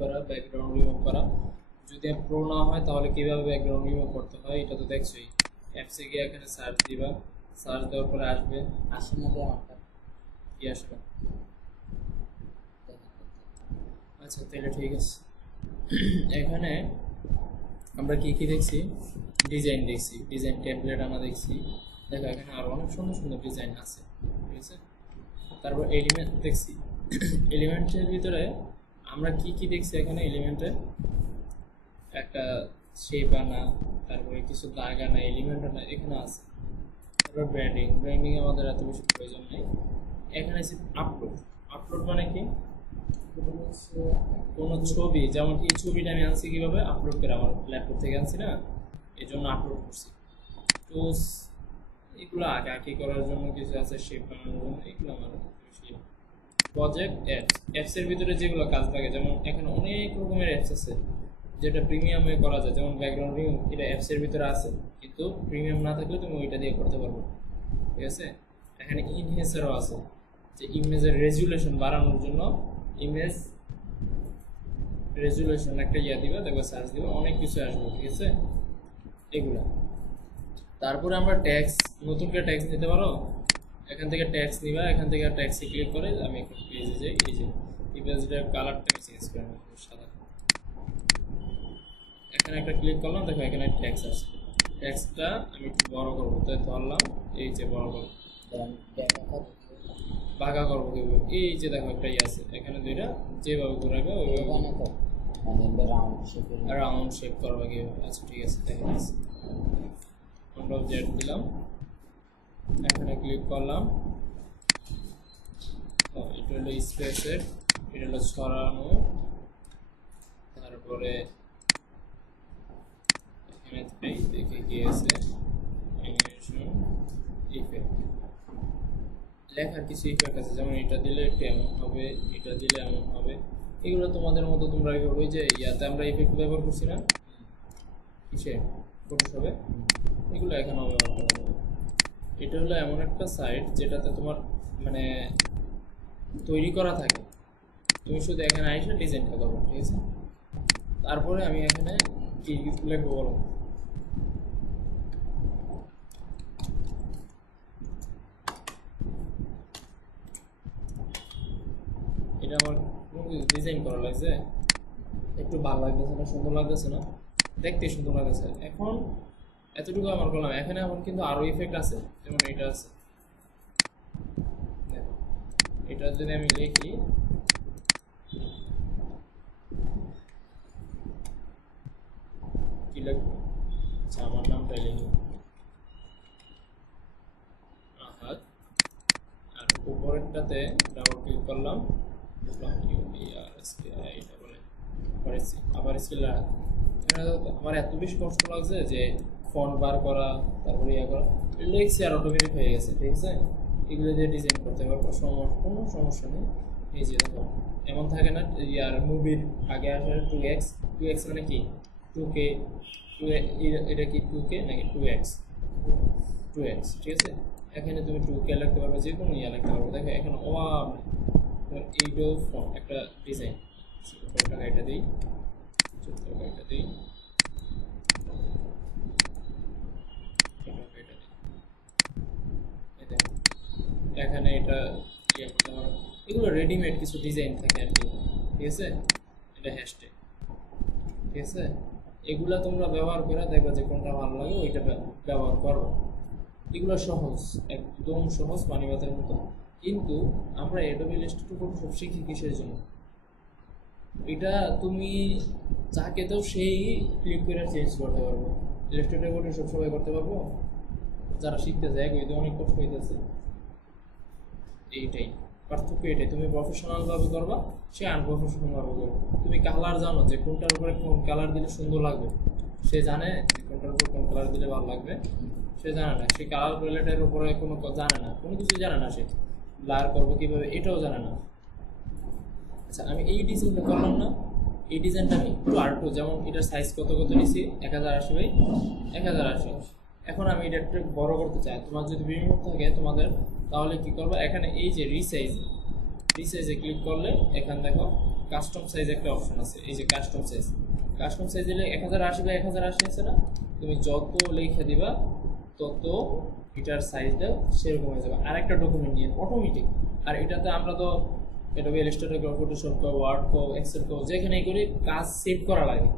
করা, background remove করা। যদি প্রো না হয় তাহলে কিভাবে ব্যাকগ্রাউন্ড রিমুভ করতে হয় এটা তো দেখছোই। অ্যাপসে গিয়ে এখানে সার্চ দিবা, সার্চ দেওয়ার পরে আসবে, আসে না যে আমারটা কি আসবে? আচ্ছা তাহলে ঠিক আছে। এখানে আমরা কি কি দেখছি? ডিজাইন দেখছি, ডিজাইন টেমপ্লেট আনা দেখছি। দেখো এখানে আরো অনেক সুন্দর সুন্দর ডিজাইন আছে, ঠিক আছে। তারপর এলিমেন্ট দেখছি। এলিমেন্টের ভিতরে আমরা কি কি দেখছি? এখানে এলিমেন্টে একটা শেপ আনা, তারপরে কিছু দাগ আনা, এলিমেন্ট আনা এখানে আছে। তারপর ব্র্যান্ডিং, ব্র্যান্ডিং আমাদের এত বেশি প্রয়োজন নেই। এখানে আছে আপলোড। আপলোড মানে কি? কোনো ছবি, যেমন এই ছবিটা আমি আনছি কিভাবে আপলোড করে, আমার ল্যাপটপ থেকে আনছি না, এই জন্য আপলোড করছি। টুলস এগুলো আগে আঁকি করার জন্য কিছু আছে, শেপ বানানোর জন্য, এগুলো আমার বেশি। প্রজেক্ট অ্যাপস, অ্যাপসের ভিতরে যেগুলো কাজ লাগে, যেমন এখানে অনেক রকমের অ্যাপস আছে যেটা প্রিমিয়ামে করা যায়, যেমন ব্যাকগ্রাউন্ড রিমুভ, এটা অ্যাপসের ভিতরে আছে, কিন্তু প্রিমিয়াম না থাকলে তুমি ওইটা দিয়ে করতে পারবে, ঠিক আছে। এখানে ইনহেন্সারও আছে, যে ইমেজের রেজুলেশন বাড়ানোর জন্য ইমেজ রেজুলেশন একটা দিবা, দেখবে সার্চ দিবা, অনেক কিছু আসবে, ঠিক আছে এগুলা। তারপরে আমরা ট্যাক্স, নতুন করে ট্যাক্স নিতে পারো, এখান থেকে ট্যাক্স নিবা, এখান থেকে ট্যাক্সে ক্লিক করে আমি এখন পেজে যাই, এই যে এই পেজটার কালারটা আমি চেঞ্জ করে নেব সাদা। এখানে একটা ক্লিক করলাম, দেখো এখানে ট্যাক্স আছে, ট্যাক্সটা আমি একটু বড় করবো, তাই ধরলাম, এই যে বড় করবো, ভাগা করবো কিভাবে, এই যে দেখো একটা আছে এখানে দুইটা, যেভাবে ঘুরাবে ওইভাবে রাউন্ড শেপ করবো কিভাবে। আচ্ছা ঠিক আছে, দেখা যাচ্ছে। কন্ট্রোল জেড দিলাম, এখানে ক্লিক করলাম, এটা হলো স্পেসের, এটা হলো সরানো, তারপরে এখানে দেখে গিয়েছে অ্যানিমেশন ইফেক্ট, লেখার কিছু ইফেক্ট আছে, যেমন এটা দিলে একটু এমন হবে, এটা দিলে এমন হবে, এগুলো তোমাদের মতো তোমরা ওই যে ইয়াতে আমরা ইফেক্ট ব্যবহার করছি না, কিসে ফটোশপে, এগুলো এখানে ব্যবহার করা যাবে। এটা হলো এমন একটা সাইট যেটাতে তোমার মানে তৈরি করা থাকে, তুমি শুধু এখানে আইসা ডিজাইনটা করো, ঠিক আছে। তারপরে আমি এখানে কি লিখবো বলো? এটা আমার ডিজাইন করা লাগছে, একটু ভালো লাগতেছে না, সুন্দর লাগতেছে না, দেখতে সুন্দর লাগতেছে। এখন এতটুকু আমার করলাম, এখানে আমার কিন্তু আরো ইফেক্ট আছে, যেমন এটা আছে, এটা যদি আমি লিখি, কি লিখবো? আচ্ছা আমার নামটাই লিখবো, আহাদ, আর উপরেরটাতে ডাবল ক্লিক করলাম, আবার স্কেল। আমার এত বেশি কষ্ট লাগছে যে ফন্ট বার করা, তারপরে ইয়া করা, লিখছি আর অটোমেটিক হয়ে গেছে, ঠিক আছে। এগুলো দিয়ে ডিজাইন করতে পারবো, কোনো সমস্যা নেই। এই যে দেখো এমন থাকে না, ইয়ার মুভির আগে আসে 2x, 2x মানে কি 2k, এটা কি 2k নাকি 2x, 2x, ঠিক আছে। এখানে তুমি 2k লিখতে পারবে, যে কোনো ইয়া লিখতে পারবে। দেখো এখানে এইটাও একটা ডিজাইন, এটা দিই, এটা দিই, এখানে এটা ইয়ে করতে পারো। এগুলো রেডিমেড কিছু ডিজাইন থাকে আর কি, ঠিক আছে। এটা হ্যাশট্যাগ, ঠিক আছে। এগুলা তোমরা ব্যবহার করে দেখবা যে কোনটা ভালো লাগে ওইটা ব্যবহার করো। এগুলো সহজ, একদম সহজ, পানিপাতের মতো। কিন্তু আমরা অ্যাডোবি ইলাস্ট্রেটর ফটোশপ শিখি কিসের জন্য? এটা তুমি যাকে দাও সেই ক্লিক করে চেঞ্জ করতে পারবো। ইলাস্ট্রেটর ফটোশপ সবাই করতে পারবো? যারা শিখতে যায় ওই অনেক কষ্ট হইতেছে, এইটাই পার্থক্য, এটাই। তুমি প্রফেশনাল ভাবে করবা, সে আনপ্রফেশনাল ভাবে করবে। তুমি কালার জানো যে কোনটার উপরে কোন কালার দিলে সুন্দর লাগবে, সে জানে কোনটার উপর কোন কালার দিলে ভালো লাগবে, সে জানে না। সে কালার প্যালেটের উপরে কোনো জানে না, কোনো কিছু জানে না, সে ব্লার করবো কিভাবে এটাও জানে না। আচ্ছা আমি এই ডিজাইনটা করলাম না, এই ডিজাইনটা আমি একটু আরেকটু, যেমন এটার সাইজ কত নিছি 1080 বাই 1080। এখন আমি এটা একটু বড় করতে চাই, তোমার যদি বিভিন্ন থাকে তোমাদের, তাহলে কি করবো, এখানে এই যে রিসাইজে ক্লিক করলে এখানে দেখো কাস্টম সাইজ একটা অপশন আছে, এই যে কাস্টম সাইজ দিলে 1080 বাই 1080 আছে না, তুমি যত লেখা দিবা তত এটার সাইজটা সেরকম হয়ে যাবে। আরেকটা ডকুমেন্ট নিয়ে অটোমেটিক। আর এটাতে আমরা তো অ্যাডোবি ইলাস্ট্রেটর কো, ফটোশপ কো, ওয়ার্ড কো, এক্সেল কো, যেখানেই করি কাজ সেভ করা লাগে।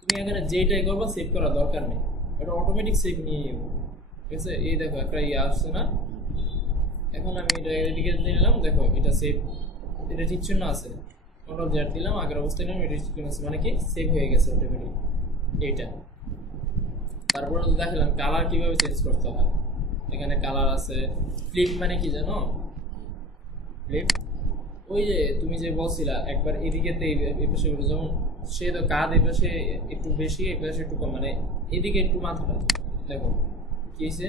তুমি এখানে যেটাই করবা সেভ করার দরকার নেই, এটা অটোমেটিক সেভ নিয়ে নেবে। ঠিক আছে, এই দেখো একটা ইয়ে আসছে না, এখন আমি এটা এদিকে নিলাম, দেখো এটা সেভ, এটা ঠিক চিহ্ন আছে, কন্ট্রোল জেড দিলাম, আগের অবস্থায় নিলাম, এটা ঠিক চিহ্ন আছে, মানে কি সেভ হয়ে গেছে অটোমেটিক এইটা। তারপরে তো দেখালাম কালার কিভাবে চেঞ্জ করতে হয়। এখানে কালার আছে। ফ্লিপ মানে কি জানো? ফ্লিপ ওই যে তুমি যে বলছিলা একবার এদিকে এই পাশে, যেমন সে তো কাঁধ এই পাশে একটু বেশি, এই পাশে একটু কম, মানে এদিকে একটু মাথাটা দেখো কি হয়েছে,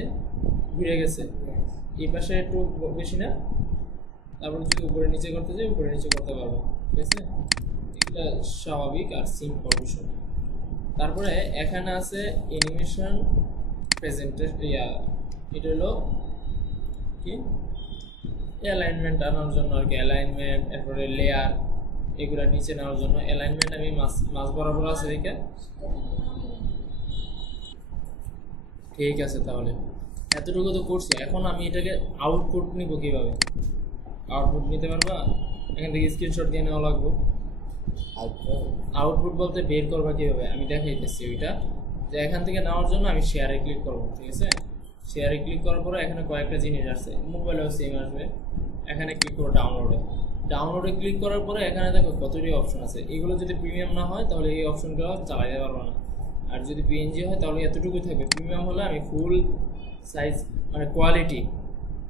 ঘুরে গেছে, এই পাশে একটু বেশি না, তারপর যদি উপরে নিচে করতে যাই উপরে নিচে করতে পারবো। ঠিক আছে, এটা স্বাভাবিক আর সিম্পল বিষয়। তারপরে এখানে আছে অ্যানিমেশন প্রেজেন্টেশন, এটা হলো কি অ্যালাইনমেন্ট আনার জন্য আর কি, অ্যালাইনমেন্ট, এরপরে লেয়ার, এগুলো নিচে নেওয়ার জন্য। অ্যালাইনমেন্ট আমি মাছ বরাবর আছে এইটা। ঠিক আছে, তাহলে এতটুকু তো করছি, এখন আমি এটাকে আউটপুট নিব কিভাবে? আউটপুট নিতে পারবা? এখান থেকে স্ক্রিনশট দিয়ে নেওয়া লাগবে। আউটপুট বলতে বের করবা কিভাবে আমি দেখাইতেছি ওইটা। যে এখান থেকে নেওয়ার জন্য আমি শেয়ারে ক্লিক করবো। ঠিক আছে, শেয়ারে ক্লিক করার পরে এখানে কয়েকটা জিনিস আসছে, মোবাইলেও সেম আসবে। এখানে ক্লিক করবো ডাউনলোডে ক্লিক করার পরে এখানে দেখো কতটি অপশন আছে। এগুলো যদি প্রিমিয়াম না হয় তাহলে এই অপশনগুলো চালাতে পারবো না, আর যদি পিএনজি হয় তাহলে এতটুকুই থাকবে। প্রিমিয়াম হলে আমি ফুল সাইজ, মানে কোয়ালিটি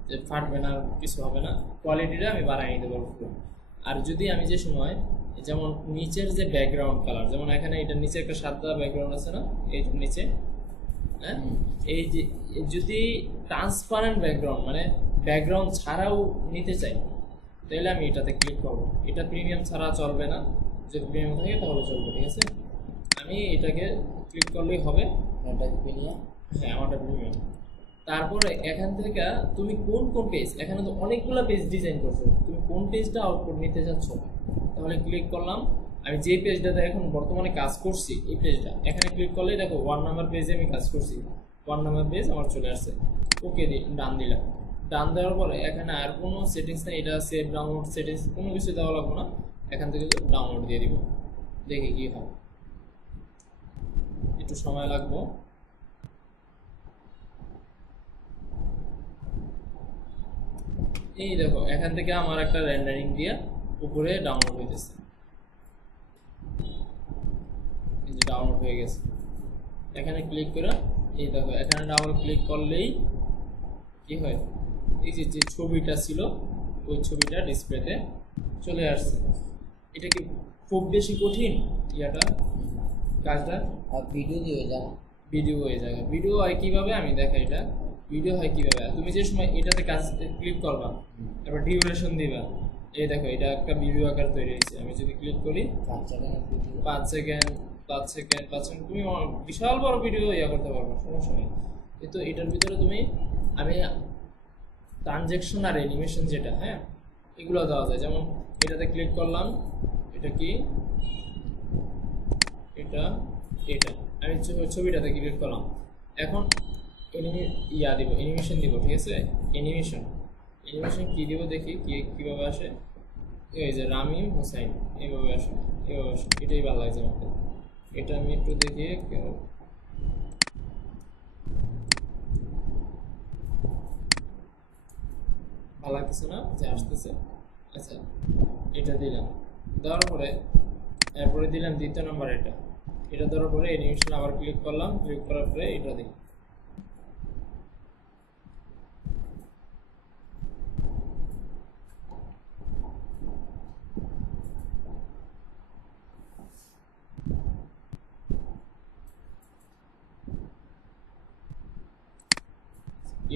যে ফাটবে না, কিছু হবে না, কোয়ালিটিটা আমি বাড়াই নিতে পারবো ফুল। আর যদি আমি যে সময় যেমন নিচের যে ব্যাকগ্রাউন্ড কালার, যেমন এখানে এটার নিচে একটা সাদা ব্যাকগ্রাউন্ড আছে না, এই নিচে, হ্যাঁ, এই যে যদি ট্রান্সপারেন্ট ব্যাকগ্রাউন্ড মানে ব্যাকগ্রাউন্ড ছাড়াও নিতে চাই তাহলে আমি এটাতে ক্লিক করবো। এটা প্রিমিয়াম ছাড়া চলবে না, যদি প্রিমিয়াম থাকে তাহলে চলবে। ঠিক আছে, আমি এটাকে ক্লিক করলেই হবে। হ্যাঁ, আমারটা প্রিমিয়াম। তারপরে এখান থেকে তুমি কোন পেজ, এখানে তো অনেকগুলো পেজ ডিজাইন করছো, তুমি কোন পেজটা আউটপুট নিতে চাচ্ছ, তাহলে ক্লিক করলাম। আমি যে পেজটাতে এখন বর্তমানে কাজ করছি এই পেজটা, এখানে ক্লিক করলে দেখো 1 নাম্বার পেজে আমি কাজ করছি, 1 নাম্বার পেজ আমার চলে আসছে। ওকে ডান দিলাম। ডান দেওয়ার পরে এখানে আর কোনো সেটিংস নেই, এটা সেভ ডাউনলোড সেটিংস কোনো কিছু দেওয়া লাগবে না, এখান থেকে ডাউনলোড দিয়ে দিব, দেখি কি হয়। একটু সময় লাগবে। এই দেখো এখান থেকে আমার একটা রেন্ডারিং দিয়ে উপরে ডাউনলোড হইতেছে, এই যে ডাউনলোড হয়ে গেছে। এখানে ক্লিক করে এই দেখো এখানে ডাবল ক্লিক করলেই কি হয়, এই যে ছবিটা ছিল ওই ছবিটা ডিসপ্লেতে চলে আসছে। এটা কি খুব বেশি কঠিন ইয়াটা কাজটা? আর ভিডিও দিয়ে যায়, ভিডিও হয়ে যাবে। ভিডিও হয় কিভাবে আমি দেখাই, এটা ভিডিও হয় কিভাবে। তুমি যে সময় এটাতে কাজ ক্লিক করবা, তারপর ডিউরেশন দিবা, এই দেখো এটা একটা ভিডিও আকার তৈরি হয়েছে। আমি যদি ক্লিক করি 5 সেকেন্ড, তুমি বিশাল বড় ভিডিও ইয়া করতে পারবো, সমস্যা নেই। কিন্তু এটার ভিতরে তুমি আমি ট্রানজ্যাকশন আর অ্যানিমেশন যেটা, হ্যাঁ, এগুলো দেওয়া যায়। যেমন এটাতে ক্লিক করলাম, এটা কি, এটা আমি ছবিটাতে ক্লিক করলাম। এখন ইয়া দিব, অ্যানিমেশন দিব। ঠিক আছে, অ্যানিমেশন কি দিব দেখি কিভাবে আসে। এই যে রামিম হোসাইন এইভাবে আসে, এটাই ভালো লাগছে আমাকে। এটা আমি একটু দেখি, ভালো লাগতেছে না যে আসতেছে। আচ্ছা, এটা দিলাম, দেওয়ার পরে এরপরে দিলাম দ্বিতীয় নম্বর, এটা দেওয়ার পরে অ্যানিমেশন আবার ক্লিক করলাম, ক্লিক করার পরে এটা দিই।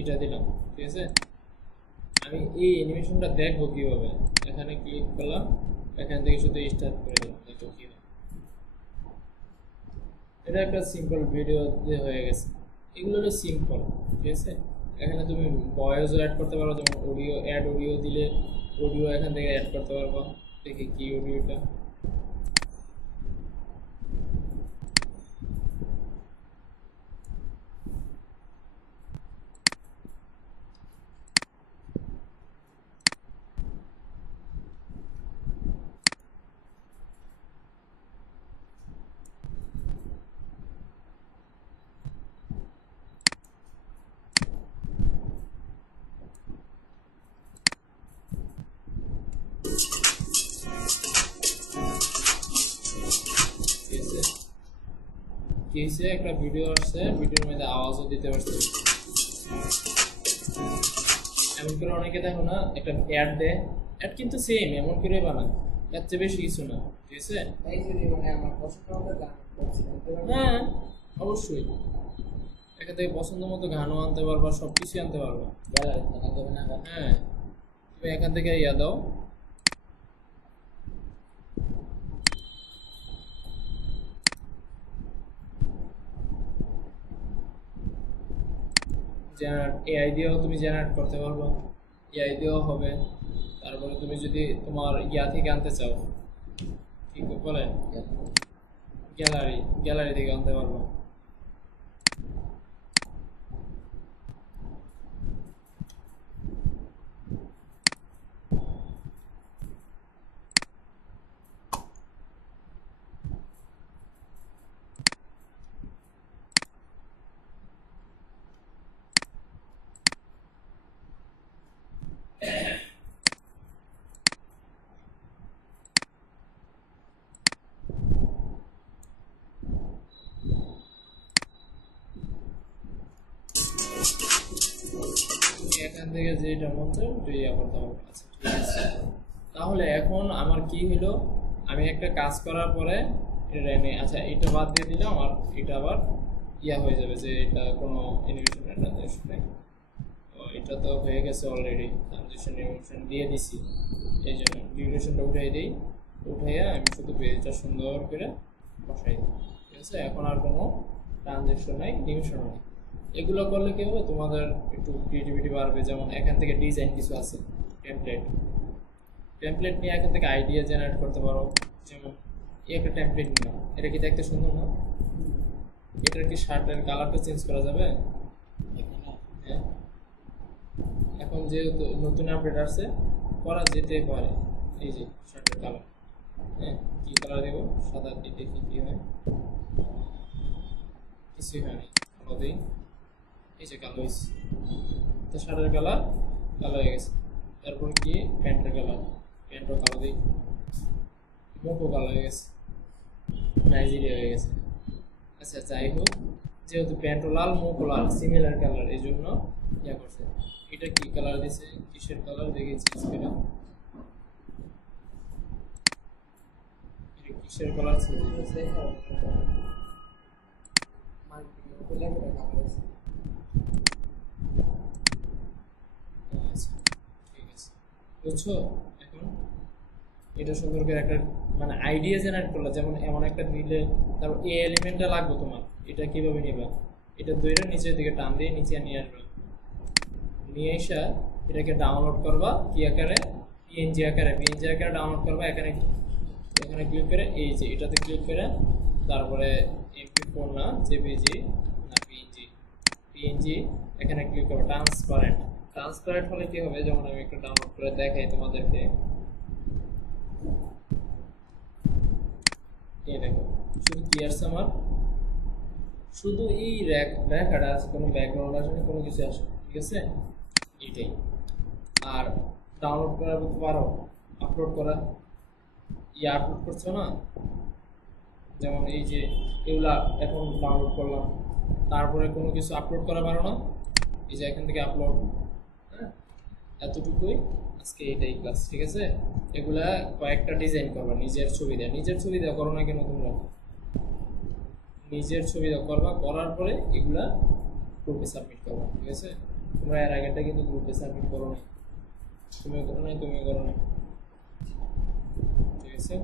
এটা দিলাম। ঠিক আছে, আমি এই অ্যানিমেশনটা দেখবো কিভাবে, এখানে ক্লিক করলাম, এখান থেকে শুধু স্টার্ট করে দিলাম, দেখো কি হয়। এটা একটা সিম্পল ভিডিও দিয়ে হয়ে গেছে। এগুলো হলো সিম্পল। ঠিক আছে, এখানে তুমি ভয়েসও অ্যাড করতে পারো, যেমন অডিও দিলে অডিও এখান থেকে অ্যাড করতে পারবো। দেখি কি অডিওটা, কি হয়েছে, একটা ভিডিও আসছে, ভিডিওর মধ্যে আওয়াজও দিতে পারছে। এমন করে অনেকে দেখো না একটা অ্যাড দেয়, অ্যাড কিন্তু সেম এমন করে বানায়, এর চেয়ে বেশি কিছু না, ঠিক আছে? তাই যদি মানে আমার পছন্দ মতো গান করছি হ্যাঁ অবশ্যই, এখান থেকে পছন্দ মতো গানও আনতে পারবা, সব কিছুই আনতে পারবা। গ্যালারি দেখা যাবে না গান। হ্যাঁ তুমি এখান থেকে ইয়া দাও, এআই দিয়েও তুমি জেনারেট করতে পারবা, এআই দিয়েও হবে। তারপরে তুমি যদি তোমার ইয়া থেকে আনতে চাও, কি বলেন, গ্যালারি, গ্যালারি থেকে আনতে পারবা। এখান থেকে যেটা মন চায় ওটা ইয়া করতে হবে। আচ্ছা ঠিক আছে, তাহলে এখন আমার কি হলো, আমি একটা কাজ করার পরে এটা আচ্ছা এটা বাদ দিয়ে দিলাম, আমার এটা আবার ইয়া হয়ে যাবে যে এটা কোনো অ্যানিমেশন ট্রানজিশন নেই। তো এটা তো হয়ে গেছে অলরেডি, ট্রানজিশন অ্যানিমেশন দিয়ে দিছি, এই জন্য ডিউরেশনটা উঠাই দিই, উঠাইয়া আমি শুধু পেজটা সুন্দর করে বসাই দিই, ঠিক আছে? এখন আর কোনো ট্রানজিশন নাই, অ্যানিমেশন নাই। এগুলো করলে কি হবে, তোমাদের একটু ক্রিয়েটিভিটি বাড়বে। যেমন এখান থেকে ডিজাইন কিছু আছে, টেমপ্লেট, টেমপ্লেট নিয়ে এখান থেকে আইডিয়া জেনারেট করতে পারো। যেমন এই একটা টেমপ্লেট নিলাম, এটা কি দেখতে সুন্দর না? এটার কি শার্টের কালারটা চেঞ্জ করা যাবে? হ্যাঁ, এখন যেহেতু নতুন আপডেট আসছে করা যেতে পারে। এই যে শার্টের কালার, হ্যাঁ কি কালার দেবো, সাদা দিয়ে দেখি কি হয়, কিছুই হয়নি, কালো দিই, এই যে কালো হয়েছে, তো শার্টের কালার কালো হয়ে গেছে। তারপর কি প্যান্টের কালার, প্যান্টও কালো দিই, মুখও কালো হয়ে গেছে, নাইজেরিয়া হয়ে গেছে। আচ্ছা যাই হোক, যেহেতু প্যান্টও লাল মুখও লাল সিমিলার কালার, এই জন্য ইয়া করছে। এটা কি কালার দিছে, কিসের কালার দেখেছি, কিসের কালার ছিল, আচ্ছা ঠিক আছে, বুঝছো? এখন এটা সুন্দর করে একটা মানে আইডিয়া জেনারেট করলা, যেমন এমন একটা দিলে, তারপর এই এলিমেন্টটা লাগবে তোমার, এটা কিভাবে নিবা, এটা দুইটা নিচের দিকে টান দিয়ে নিচে নিয়ে আসবে, নিয়ে এসে এটাকে ডাউনলোড করবা কি আকারে, পিএনজি আকারে, পিএনজি আকারে ডাউনলোড করবা। এখানে এখানে ক্লিক করে এই যে এটাতে ক্লিক করে তারপরে MP4 না জেপিজি না পিএনজি, পিএনজি এখানে ক্লিক করবে, ট্রান্সপারেন্ট, ট্রান্সপারেন্ট হলে কি হবে, যেমন আমি একটু ডাউনলোড করে দেখাই তোমাদেরকে, এই দেখো শুধু কি আসছে আমার, শুধু এই রেখাটা আছে, কোনো ব্যাকগ্রাউন্ড আসে না, কোনো কিছু আসে, ঠিক আছে? এটাই। আর ডাউনলোড করার পারো, আপলোড করা, আপলোড করছো না, যেমন এই যে এগুলা এখন ডাউনলোড করলাম, তারপরে কোনো কিছু আপলোড করা পারো না, এই যে এখান থেকে আপলোড, হ্যাঁ এতটুকুই আজকে এইটাই ক্লাস, ঠিক আছে? এগুলা কয়েকটা ডিজাইন করবা, নিজের ছবি দেওয়া, নিজের ছবি দেওয়া করো না কেন তোমরা, নিজের ছবি দেওয়া করবা, করার পরে এগুলা গ্রুপে সাবমিট করবা, ঠিক আছে? তোমরা এর আগেরটা কিন্তু গ্রুপে সাবমিট করো না, তুমিও করো নাই, তুমিও করো না, ঠিক আছে?